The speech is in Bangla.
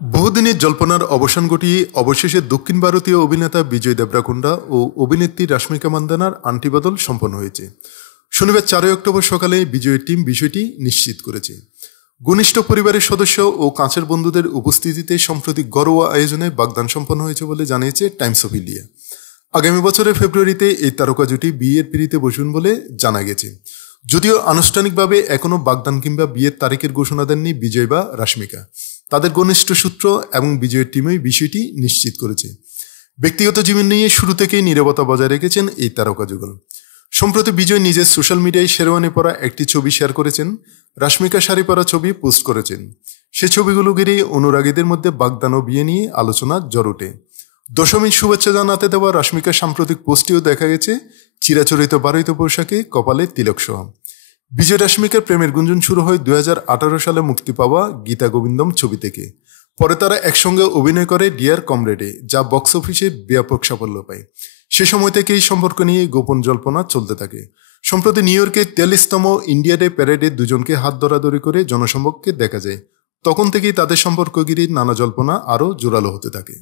বহুদিনের জল্পনার অবসান ঘটিয়ে অবশেষে দক্ষিণ ভারতীয় অভিনেতা বিজয় দেবরাকোন্ডা ও অভিনেত্রী রাশ্মিকা মান্দানার আন্টিবদল সম্পন্ন হয়েছে। শনিবার 4 অক্টোবর সকালে বিজয়ের টিম বিষয়টি নিশ্চিত করেছে। ঘনিষ্ঠ পরিবারের সদস্য ও কাছের বন্ধুদের উপস্থিতিতে সম্প্রতি ঘরোয়া আয়োজনে বাগদান সম্পন্ন হয়েছে বলে জানিয়েছে টাইমস অফ ইন্ডিয়া। আগামী বছরের ফেব্রুয়ারিতে এই তারকা জুটি বিয়ের পিঁড়িতে বসুন বলে জানা গেছে। যদিও আনুষ্ঠানিকভাবে এখনও বাগদান কিংবা বিয়ের তারিখের ঘোষণা দেননি বিজয় বা রাশ্মিকা। তাদের ঘনিষ্ঠ সূত্র এবং বিজয়ের টিমই বিষয়টি নিশ্চিত করেছে। ব্যক্তিগত জীবন নিয়ে শুরু থেকেই নীরবতা বজায় রেখেছেন এই তারকা যুগল। সম্প্রতি বিজয় নিজের সোশ্যাল মিডিয়ায় শেরওয়ানি পরা একটি ছবি শেয়ার করেছেন। রাশ্মিকা শাড়ি পরা ছবি পোস্ট করেছেন। সে ছবিগুলো ঘিরে অনুরাগীদের মধ্যে বাগদান ও বিয়ে নিয়ে আলোচনা জ্বর ওঠে। দশমীর শুভেচ্ছা জানাতে দেওয়া রাশ্মিকার সাম্প্রতিক পোস্টেও দেখা গেছে চিরাচরিত বারৈত পোশাকে, কপালে তিলক সহ। বিজয় রাশ্মিকার প্রেমের গুঞ্জন শুরু হয় 2018 সালে মুক্তি পাওয়া গীতা গোবিন্দম ছবি থেকে। পরে তারা একসঙ্গে অভিনয় করে ডিয়ার কমরেডে, যা বক্স অফিসে ব্যাপক সাফল্য পায়। সে সময় থেকে এই সম্পর্ক নিয়ে গোপন জল্পনা চলতে থাকে। সম্প্রতি নিউ ইয়র্কে 43তম ইন্ডিয়া ডে প্যারেডে দুজনকে হাত ধরাধরি করে জনসমক্ষে দেখা যায়। তখন থেকেই তাদের সম্পর্ক ঘিরে নানা জল্পনা আরও জোরালো হতে থাকে।